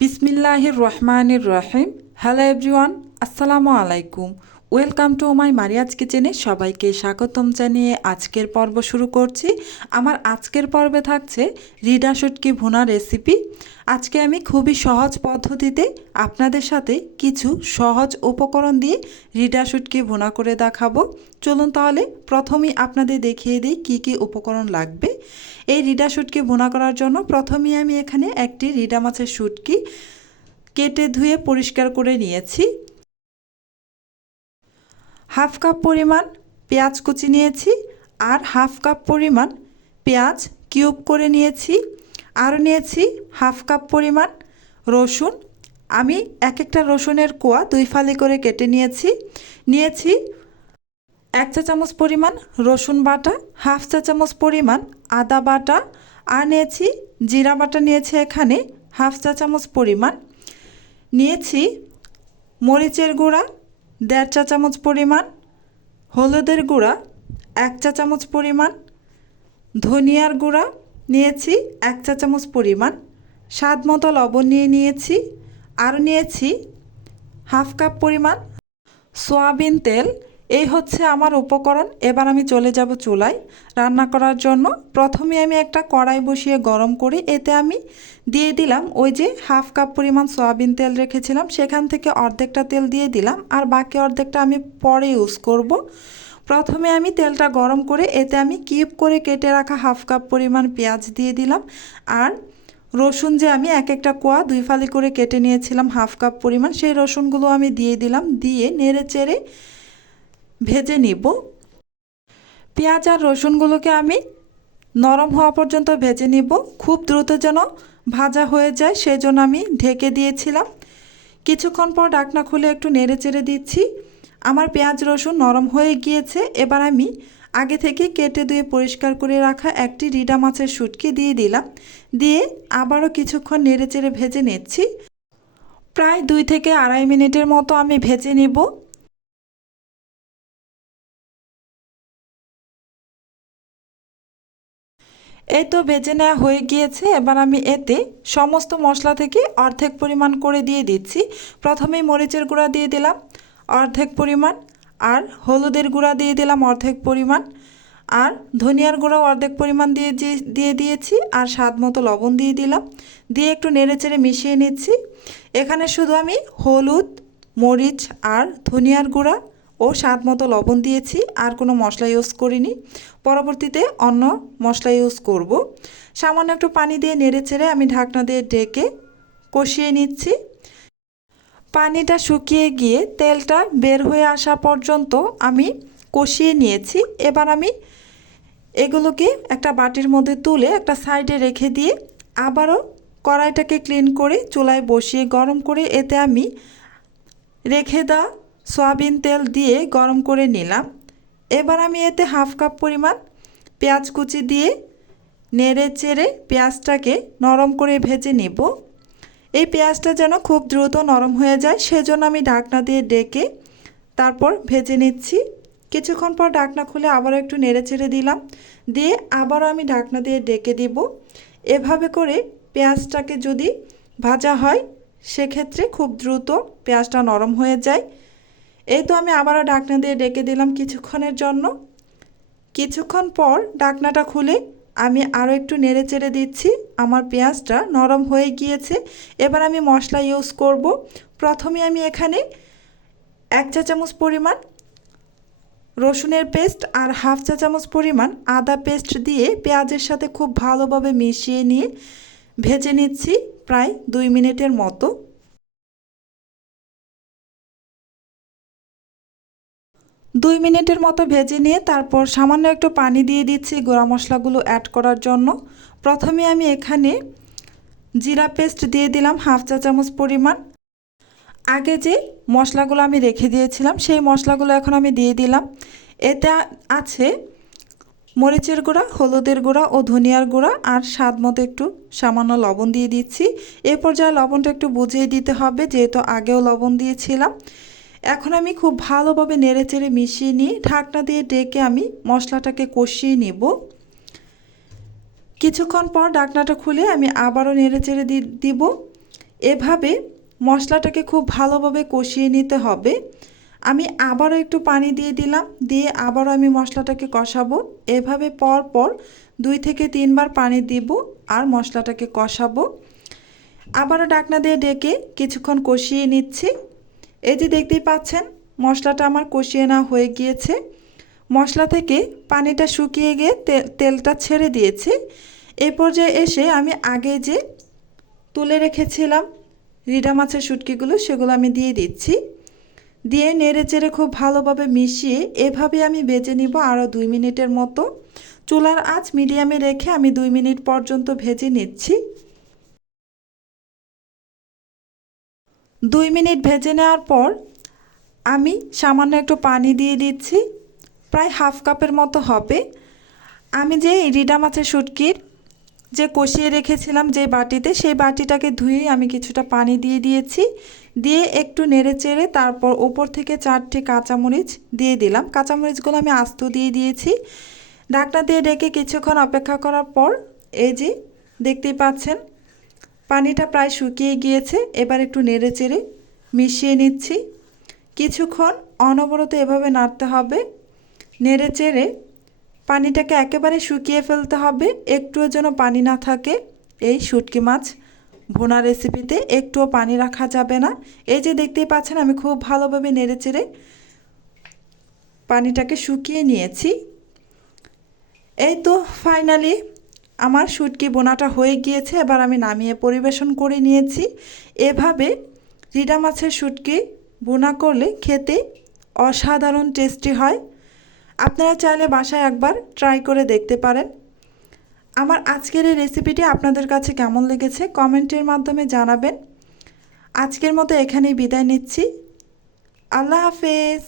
বিসমিল্লাহির রহমানির রহিম। Hello everyone আসসালামু আলাইকুম। ওয়েলকাম টু মাই মারিয়াজ কিচেনে সবাইকে স্বাগতম জানিয়ে আজকের পর্ব শুরু করছি। আমার আজকের পর্বে থাকছে রিডা শুটকি ভুনা রেসিপি আজকে আমি খুবই সহজ পদ্ধতিতে আপনাদের সাথে কিছু সহজ উপকরণ দিয়ে রিডা শুটকি ভুনা করে দেখাবো। চলুন তাহলে প্রথমেই আপনাদের দেখিয়ে দিই কী কী উপকরণ লাগবে। এই রিডা শুটকি ভুনা করার জন্য প্রথমেই আমি এখানে একটি রিডা মাছের শুটকি কেটে ধুয়ে পরিষ্কার করে নিয়েছি। হাফ কাপ পরিমাণ পেঁয়াজ কুচি নিয়েছি আর হাফ কাপ পরিমাণ পেঁয়াজ কিউব করে নিয়েছি। আর নিয়েছি হাফ কাপ পরিমাণ রসুন। আমি এক একটা রসুনের কোয়া দুই ফালি করে কেটে নিয়েছি। নিয়েছি এক চা চামচ পরিমাণ রসুন বাটা, হাফ চা চামচ পরিমাণ আদা বাটা, আর নিয়েছি জিরা বাটা নিয়েছি এখানে, হাফ চা চামচ পরিমাণ। নিয়েছি মরিচের গুঁড়া, দেড় চা চামচ পরিমাণ, হলুদের গুঁড়া, এক চা চামচ পরিমাণ, ধনিয়ার গুঁড়া নিয়েছি এক চা চামচ পরিমাণ, স্বাদ মতো লবণ নিয়ে নিয়েছি, আর নিয়েছি হাফ কাপ পরিমাণ সয়াবিন তেল এই হচ্ছে আমার উপকরণ। এবার আমি চলে যাব চুলায়। রান্না করার জন্য প্রথমে আমি একটা কড়াই বসিয়ে গরম করি। এতে আমি দিয়ে দিলাম ওই যে হাফ কাপ পরিমাণ সয়াবিন তেল রেখেছিলাম। সেখান থেকে অর্ধেকটা তেল দিয়ে দিলাম। আর বাকি অর্ধেকটা আমি পরে ইউজ করব। প্রথমে আমি তেলটা গরম করে এতে আমি কিপ করে কেটে রাখা হাফ কাপ পরিমাণ পেঁয়াজ দিয়ে দিলাম। আর রসুন যে আমি এক একটা কোয়া দুই ফালি করে কেটে নিয়েছিলাম হাফ কাপ পরিমাণ, সেই রসুনগুলো আমি দিয়ে দিলাম। দিয়ে নেড়ে চেড়ে ভেজে নিব। পেঁয়াজ আর রসুনগুলোকে আমি নরম হওয়া পর্যন্ত ভেজে নিব। খুব দ্রুত যেন ভাজা হয়ে যায় সেই জন্য আমি ঢেকে দিয়েছিলাম। কিছুক্ষণ পর ডাকনা খুলে একটু নেড়ে চেড়ে দিচ্ছি। আমার পেঁয়াজ, রসুন নরম হয়ে গিয়েছে। এবার আমি আগে থেকে কেটে ধুয়ে পরিষ্কার করে রাখা একটি রিডা মাছের শুটকি দিয়ে দিলাম। দিয়ে আবারও কিছুক্ষণ নেড়ে চেড়ে ভেজে নিচ্ছি। প্রায় দুই থেকে আড়াই মিনিটের মতো আমি ভেজে নেব। এই তো ভেজে নেওয়া হয়ে গিয়েছে, এবার আমি এতে সমস্ত মশলা থেকে অর্ধেক পরিমাণ করে দিয়ে দিচ্ছি। প্রথমেই মরিচের গুঁড়া দিয়ে দিলাম অর্ধেক পরিমাণ, আর হলুদের গুঁড়া দিয়ে দিলাম অর্ধেক পরিমাণ, আর ধনিয়ার গুঁড়াও অর্ধেক পরিমাণ দিয়ে দিয়ে দিয়েছি, আর স্বাদ মতো লবণ দিয়ে দিলাম। দিয়ে একটু নেড়ে চেড়ে মিশিয়ে নিচ্ছি। এখানে শুধু আমি হলুদ, মরিচ, আর ধনিয়ার গুঁড়া ও স্বাদ মতো লবণ দিয়েছি, আর কোনো মশলা ইউজ করিনি। পরবর্তীতে অন্য মশলা ইউজ করব। সামান্য একটু পানি দিয়ে নেড়ে চেড়ে আমি ঢাকনা দিয়ে ডেকে কষিয়ে নিচ্ছি। পানিটা শুকিয়ে গিয়ে তেলটা বের হয়ে আসা পর্যন্ত আমি কষিয়ে নিয়েছি। এবার আমি এগুলোকে একটা বাটির মধ্যে তুলে একটা সাইডে রেখে দিয়ে আবারও কড়াইটাকে ক্লিন করে চুলায় বসিয়ে গরম করে এতে আমি রেখে দেওয়া সয়াবিন তেল দিয়ে গরম করে নিলাম। এবার আমি এতে হাফ কাপ পরিমাণ পেঁয়াজ কুচি দিয়ে নেড়ে চেড়ে পেঁয়াজটাকে নরম করে ভেজে নেব। এই পেঁয়াজটা যেন খুব দ্রুত নরম হয়ে যায়, সেজন্য আমি ঢাকনা দিয়ে ডেকে তারপর ভেজে নিচ্ছি। কিছুক্ষণ পর ঢাকনা খুলে আবারও একটু নেড়ে চেড়ে দিলাম। দিয়ে আবারও আমি ঢাকনা দিয়ে ডেকে দিব। এভাবে করে পেঁয়াজটাকে যদি ভাজা হয়, সেক্ষেত্রে খুব দ্রুত পেঁয়াজটা নরম হয়ে যায়। এই তো আমি আবারও ডাকনা দিয়ে ডেকে দিলাম কিছুক্ষণের জন্য। কিছুক্ষণ পর ডাকনাটা খুলে আমি আরও একটু নেড়ে চেড়ে দিচ্ছি। আমার পেঁয়াজটা নরম হয়ে গিয়েছে। এবার আমি মশলা ইউজ করব। প্রথমে আমি এখানে এক চা চামচ পরিমাণ রসুনের পেস্ট আর হাফ চা চামচ পরিমাণ আদা পেস্ট দিয়ে পেঁয়াজের সাথে খুব ভালোভাবে মিশিয়ে নিয়ে ভেজে নিচ্ছি প্রায় দুই মিনিটের মতো। দুই মিনিটের মতো ভেজে নিয়ে তারপর সামান্য একটু পানি দিয়ে দিচ্ছি গোড়া মশলাগুলো অ্যাড করার জন্য। প্রথমে আমি এখানে জিরা পেস্ট দিয়ে দিলাম হাফ চা চামচ পরিমাণ। আগে যে মশলাগুলো আমি রেখে দিয়েছিলাম, সেই মশলাগুলো এখন আমি দিয়ে দিলাম। এতে আছে মরিচের গুঁড়া, হলুদের গুঁড়া ও ধনিয়ার গুঁড়া আর স্বাদ মতো একটু সামান্য লবণ দিয়ে দিচ্ছি। এ পর্যায়ে লবণটা একটু বুঝিয়ে দিতে হবে, যেহেতু আগেও লবণ দিয়েছিলাম। এখন আমি খুব ভালোভাবে নেড়ে চেড়ে মিশিয়ে নিয়ে ঢাকনা দিয়ে ডেকে আমি মশলাটাকে কষিয়ে নেব। কিছুক্ষণ পর ঢাকনাটা খুলে আমি আবারও নেড়ে চেড়ে দিব। এভাবে মশলাটাকে খুব ভালোভাবে কষিয়ে নিতে হবে। আমি আবারও একটু পানি দিয়ে দিলাম, দিয়ে আবারও আমি মশলাটাকে কষাবো। এভাবে পর পর দুই থেকে তিনবার পানি দিব আর মশলাটাকে কষাবো। আবারও ডাকনা দিয়ে ডেকে কিছুক্ষণ কষিয়ে নিচ্ছি। এই যে দেখতেই পাচ্ছেন, মশলাটা আমার কষিয়ে না হয়ে গিয়েছে। মশলা থেকে পানিটা শুকিয়ে গিয়ে তেলটা ছেড়ে দিয়েছি। এই পর্যায়ে এসে আমি আগে যে তুলে রেখেছিলাম রিডা মাছের শুটকিগুলো, সেগুলো আমি দিয়ে দিচ্ছি। দিয়ে নেড়ে চেড়ে খুব ভালোভাবে মিশিয়ে এভাবে আমি বেজে নিব আরও দুই মিনিটের মতো। চুলার আঁচ মিডিয়ামে রেখে আমি দুই মিনিট পর্যন্ত ভেজে নিচ্ছি। দুই মিনিট ভেজে নেওয়ার পর আমি সামান্য একটু পানি দিয়ে দিচ্ছি। প্রায় হাফ কাপের মতো হবে। আমি যে রিডা মাছের শুটকির যে কষিয়ে রেখেছিলাম যে বাটিতে, সেই বাটিটাকে ধুয়ে আমি কিছুটা পানি দিয়ে দিয়েছি। দিয়ে একটু নেড়ে চেড়ে তারপর ওপর থেকে চারটে কাঁচামরিচ দিয়ে দিলাম। কাঁচামরিচগুলো আমি আস্ত দিয়ে দিয়েছি। ডাকনা দিয়ে ডেকে কিছুক্ষণ অপেক্ষা করার পর, এই যে দেখতেই পাচ্ছেন পানিটা প্রায় শুকিয়ে গিয়েছে, এবার একটু নেড়ে চেড়ে মিশিয়ে নিচ্ছি। কিছুক্ষণ অনবরত এভাবে নাড়তে হবে। নেড়ে চেড়ে পানিটাকে একেবারে শুকিয়ে ফেলতে হবে, একটুও যেন পানি না থাকে। এই শুটকি মাছ ভোনা রেসিপিতে একটুও পানি রাখা যাবে না। এই যে দেখতেই পাচ্ছেন, আমি খুব ভালোভাবে নেড়ে চেড়ে পানিটাকে শুকিয়ে নিয়েছি। এই তো ফাইনালি আমার শুটকি বোনাটা হয়ে গিয়েছে, এবার আমি নামিয়ে পরিবেশন করে নিয়েছি। এভাবে রিডা মাছের শুটকি বোনা করলে খেতে অসাধারণ টেস্টি হয়। আপনারা চাইলে বাসায় একবার ট্রাই করে দেখতে পারেন। আমার আজকের এই রেসিপিটি আপনাদের কাছে কেমন লেগেছে কমেন্টের মাধ্যমে জানাবেন। আজকের মতো এখানেই বিদায় নিচ্ছি। আল্লাহ হাফেজ।